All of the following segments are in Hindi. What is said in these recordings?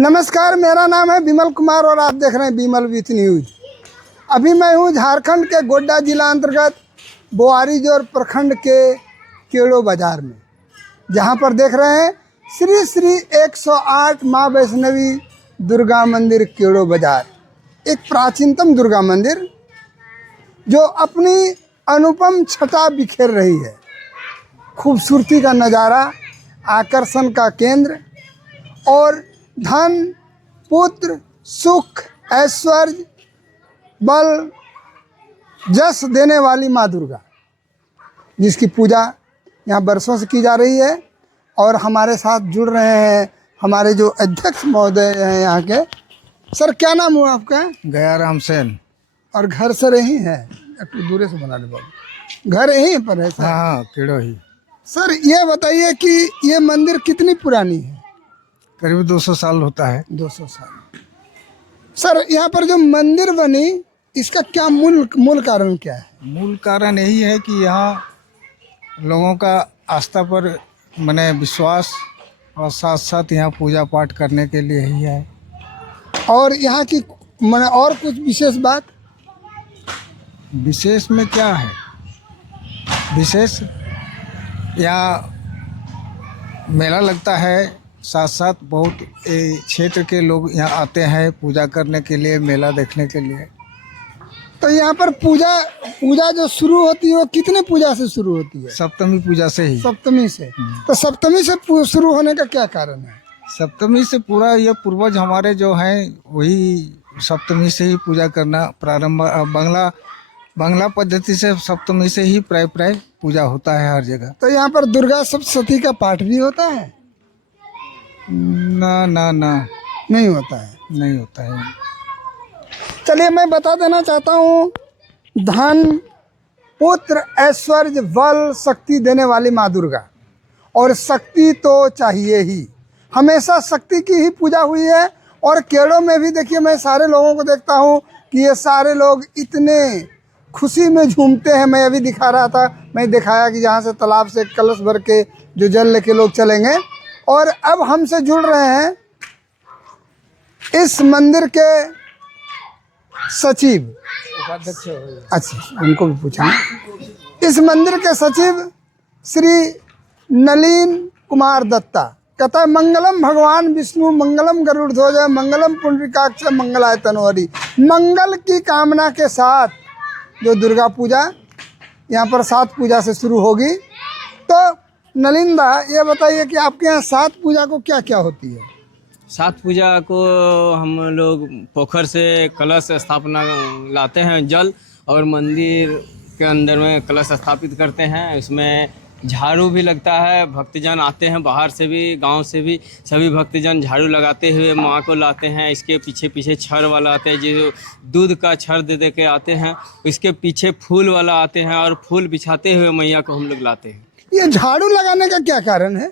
नमस्कार, मेरा नाम है विमल कुमार और आप देख रहे हैं विमल विथ न्यूज। अभी मैं हूँ झारखंड के गोड्डा जिला अंतर्गत बोआरीजोर प्रखंड के केड़ो बाज़ार में, जहाँ पर देख रहे हैं श्री श्री 108 माँ वैष्णवी दुर्गा मंदिर केड़ो बाज़ार। एक प्राचीनतम दुर्गा मंदिर जो अपनी अनुपम छटा बिखेर रही है। खूबसूरती का नज़ारा, आकर्षण का केंद्र और धन, पुत्र, सुख, ऐश्वर्य, बल, जस देने वाली माँ दुर्गा, जिसकी पूजा यहाँ बरसों से की जा रही है। और हमारे साथ जुड़ रहे हैं हमारे जो अध्यक्ष महोदय हैं यहाँ के। सर, क्या नाम हुआ आपका? गयाराम सेन। और घर सर यहीं है? एक दूर से बना दे बाबू, घर यहीं पर है सर? हाँ, केड़ो ही। सर, ये बताइए कि ये मंदिर कितनी पुरानी है? करीब 200 साल होता है। 200 साल। सर, यहाँ पर जो मंदिर बनी, इसका क्या मूल कारण क्या है? मूल कारण यही है कि यहाँ लोगों का आस्था पर माने विश्वास और साथ साथ यहाँ पूजा पाठ करने के लिए ही है। और यहाँ की माने और कुछ विशेष बात? विशेष में क्या है? विशेष यहाँ मेला लगता है, साथ साथ बहुत क्षेत्र के लोग यहाँ आते हैं पूजा करने के लिए, मेला देखने के लिए। तो यहाँ पर पूजा जो शुरू होती है वो कितने पूजा से शुरू होती है? सप्तमी पूजा से ही। सप्तमी से। तो सप्तमी से शुरू होने का क्या कारण है? सप्तमी से पूरा ये पूर्वज हमारे जो हैं वही सप्तमी से ही पूजा करना प्रारंभ। बांग्ला पद्धति से सप्तमी से ही प्राय पूजा होता है हर जगह। तो यहाँ पर दुर्गा सप्तशती का पाठ भी होता है? ना ना ना, नहीं होता है। नहीं होता है। चलिए, मैं बता देना चाहता हूँ, धन, पुत्र, ऐश्वर्य, बल, शक्ति देने वाली माँ दुर्गा। और शक्ति तो चाहिए ही, हमेशा शक्ति की ही पूजा हुई है। और केड़ों में भी देखिए, मैं सारे लोगों को देखता हूँ कि ये सारे लोग इतने खुशी में झूमते हैं। मैं अभी दिखा रहा था, मैं दिखाया कि यहाँ से तालाब से कलश भर के जो जल लेके लोग चलेंगे। और अब हमसे जुड़ रहे हैं इस मंदिर के सचिव, उपाध्यक्ष। अच्छा, उनको भी पूछेंगे। इस मंदिर के सचिव श्री नलिन कुमार दत्ता कहता है, मंगलम भगवान विष्णु, मंगलम गरुड़ ध्वज, मंगलम पुंडरीकाक्ष, मंगलाय तनोहरि। मंगल की कामना के साथ जो दुर्गा पूजा यहाँ पर 7 पूजा से शुरू होगी। तो नलिंदा, ये बताइए कि आपके यहाँ 7 पूजा को क्या क्या होती है? 7 पूजा को हम लोग पोखर से कलश स्थापना लाते हैं जल, और मंदिर के अंदर में कलश स्थापित करते हैं। उसमें झाड़ू भी लगता है। भक्तजन आते हैं बाहर से भी, गांव से भी, सभी भक्तजन झाड़ू लगाते हुए माँ को लाते हैं। इसके पीछे पीछे छड़ वाला आते हैं, जो दूध का छड़ दे दे के आते हैं। इसके पीछे फूल वाला आते हैं और फूल बिछाते हुए मैया को हम लोग लाते हैं। ये झाड़ू लगाने का क्या कारण है?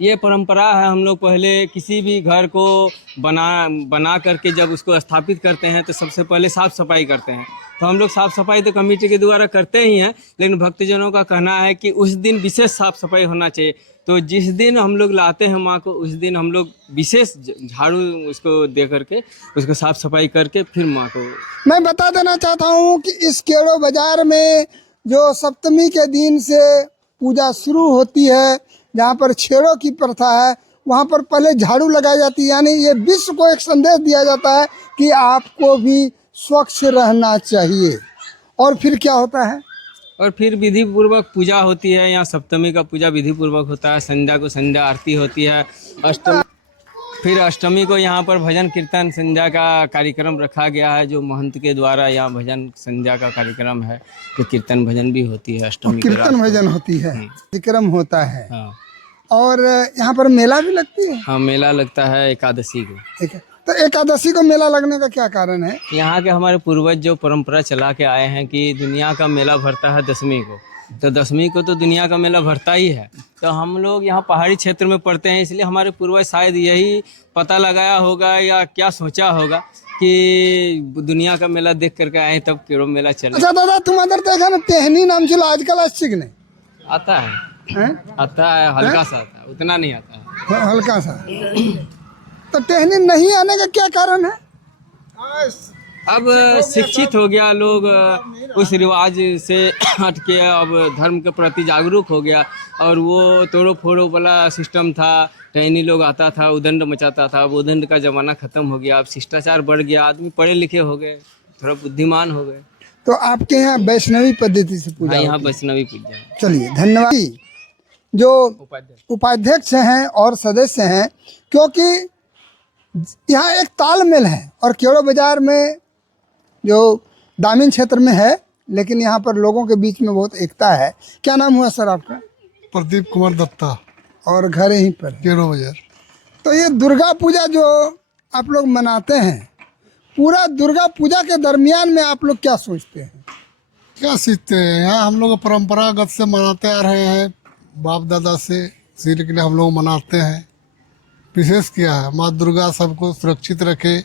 ये परंपरा है। हम लोग पहले किसी भी घर को बना करके जब उसको स्थापित करते हैं तो सबसे पहले साफ़ सफाई करते हैं। तो हम लोग साफ़ सफाई तो कमेटी के द्वारा करते ही हैं, लेकिन भक्तजनों का कहना है कि उस दिन विशेष साफ़ सफाई होना चाहिए। तो जिस दिन हम लोग लाते हैं माँ को, उस दिन हम लोग विशेष झाड़ू उसको दे करके उसको साफ़ सफाई करके फिर माँ को। मैं बता देना चाहता हूँ कि इस केड़ो बाज़ार में जो सप्तमी के दिन से पूजा शुरू होती है, जहाँ पर छेड़ों की प्रथा है, वहाँ पर पहले झाड़ू लगाई जाती है। यानी ये विश्व को एक संदेश दिया जाता है कि आपको भी स्वच्छ रहना चाहिए। और फिर क्या होता है? और फिर विधि पूर्वक पूजा होती है। यहाँ सप्तमी का पूजा विधि पूर्वक होता है। संध्या को संध्या आरती होती है। फिर अष्टमी को यहाँ पर भजन कीर्तन संध्या का कार्यक्रम रखा गया है, जो महंत के द्वारा यहाँ भजन संध्या का कार्यक्रम है। तो कीर्तन भजन भी होती है अष्टमी। कीर्तन भजन होती है, कार्यक्रम होता है। हाँ। और यहाँ पर मेला भी लगती है? हाँ, मेला लगता है एकादशी को। ठीक है। तो एकादशी को मेला लगने का क्या कारण है? यहाँ के हमारे पूर्वज जो परंपरा चला के आए हैं कि दुनिया का मेला भरता है दशमी को, तो दशमी को तो दुनिया का मेला भरता ही है। तो हम लोग यहाँ पहाड़ी क्षेत्र में पढ़ते हैं, इसलिए हमारे पूर्वज शायद यही पता लगाया होगा या क्या सोचा होगा कि दुनिया का मेला देख करके आए तब केड़ो मेला चले। अच्छा दादा, तुम्हारे देखा ना टेहनी नाम चलो आजकल आस्तिक ने आता है, हैं? आता है, हल्का सा आता है, उतना नहीं आता है। हल्का सा। तो टहनी नहीं आने का क्या कारण है? अब शिक्षित हो गया लोग, उस रिवाज से हट के अब धर्म के प्रति जागरूक हो गया। और वो तोड़ो फोड़ो वाला सिस्टम था, टहनी लोग आता था, उदंड मचाता था। अब उदंड का ज़माना ख़त्म हो गया, अब शिष्टाचार बढ़ गया, आदमी पढ़े लिखे हो गए, थोड़ा बुद्धिमान हो गए। तो आपके यहाँ वैष्णवी पद्धति से पूजा हाँ, यहाँ होती है? वैष्णवी पूजा। चलिए, धन्यवाद। जो उपाध्यक्ष हैं और सदस्य हैं, क्योंकि यहाँ एक तालमेल है और केवड़ा बाजार में जो ग्रामीण क्षेत्र में है, लेकिन यहाँ पर लोगों के बीच में बहुत एकता है। क्या नाम हुआ सर आपका? प्रदीप कुमार दत्ता, और घर यहीं पर है। केड़ो बाजार। तो ये दुर्गा पूजा जो आप लोग मनाते हैं, पूरा दुर्गा पूजा के दरमियान में आप लोग क्या सोचते हैं? क्या सीखते हैं? यहाँ हम लोग परंपरागत से मनाते आ रहे हैं, बाप दादा से, इसीलिए के लिए हम लोग मनाते हैं। विशेष क्या है, माँ दुर्गा सबको सुरक्षित रखे,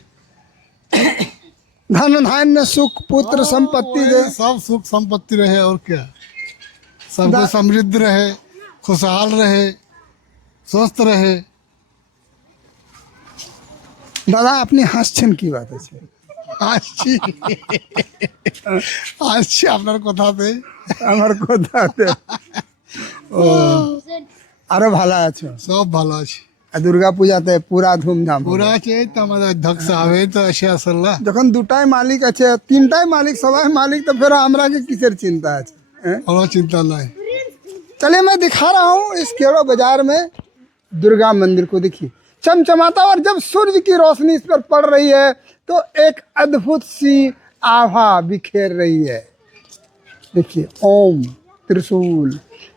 धन धान्य सुख पुत्र संपत्ति दे। सब सुख संपत्ति रहे, और क्या, सबको समृद्ध रहे, खुशहाल रहे, स्वस्थ रहे। दादा अपनी হাসছেন কি বাত আছে? আসছি আসছি আপনার কথাতে। আমার কথাতে ও আরো ভালো আছো? সব ভালো আছে, আর দুর্গা পূজাতে পুরা ধুমধাম হবে। পুরা আছে। এই তো আমাদের অধ্যক্ষ হবে তো আসে আসল্লা। যখন দুটাই মালিক আছে, তিনটাই মালিক, সবাই মালিক, तो फिर हमरा के किसर चिंता है? কোনো চিন্তা নাই। चलिए मैं दिखा रहा हूँ इस केड़ो बाजार में दुर्गा मंदिर को। देखिए चमचमाता, और जब सूर्य की रोशनी इस पर पड़ रही है तो एक अद्भुत सी आभा बिखेर रही है। देखिए ओम, त्रिशूल,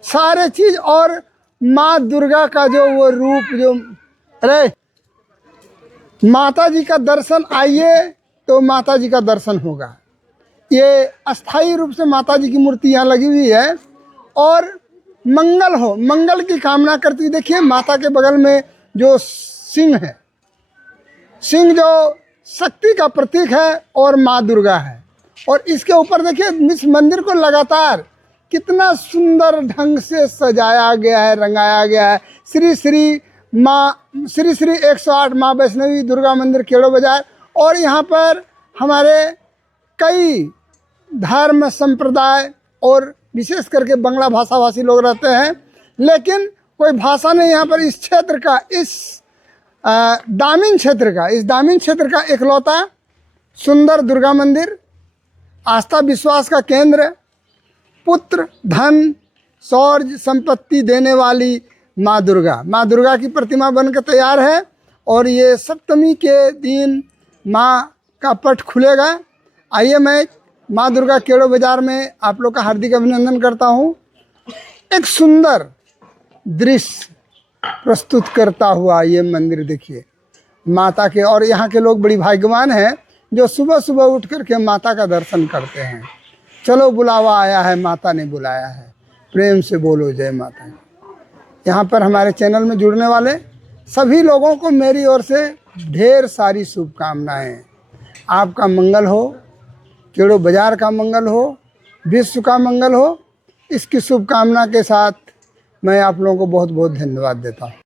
सारे चीज, और माँ दुर्गा का जो वो रूप, जो अरे माता जी का दर्शन, आइए तो माता जी का दर्शन होगा। ये अस्थाई रूप से माता जी की मूर्ति यहाँ लगी हुई है, और मंगल हो, मंगल की कामना करती। देखिए माता के बगल में जो सिंह है, सिंह जो शक्ति का प्रतीक है, और माँ दुर्गा है। और इसके ऊपर देखिए इस मंदिर को लगातार कितना सुंदर ढंग से सजाया गया है, रंगाया गया है। श्री श्री माँ, श्री श्री 108 माँ वैष्णवी दुर्गा मंदिर केड़ो बाजार। और यहाँ पर हमारे कई धर्म संप्रदाय और विशेष करके बांग्ला भाषा भाषी लोग रहते हैं, लेकिन कोई भाषा नहीं यहाँ पर। इस क्षेत्र का, इस ग्रामीण क्षेत्र का इकलौता सुंदर दुर्गा मंदिर, आस्था विश्वास का केंद्र, पुत्र धन शौर्य संपत्ति देने वाली माँ दुर्गा की प्रतिमा बनकर तैयार है। और ये सप्तमी के दिन माँ का पट खुलेगा। आइए मैं माँ दुर्गा केड़ो बाजार में आप लोग का हार्दिक अभिनंदन करता हूँ। एक सुंदर दृश्य प्रस्तुत करता हुआ ये मंदिर देखिए माता के। और यहाँ के लोग बड़ी भाग्यवान हैं जो सुबह सुबह उठ कर के माता का दर्शन करते हैं। चलो बुलावा आया है, माता ने बुलाया है, प्रेम से बोलो जय माता। यहाँ पर हमारे चैनल में जुड़ने वाले सभी लोगों को मेरी ओर से ढेर सारी शुभकामनाएं। आपका मंगल हो, केड़ो बाजार का मंगल हो, विश्व का मंगल हो। इसकी शुभकामना के साथ मैं आप लोगों को बहुत बहुत धन्यवाद देता हूँ।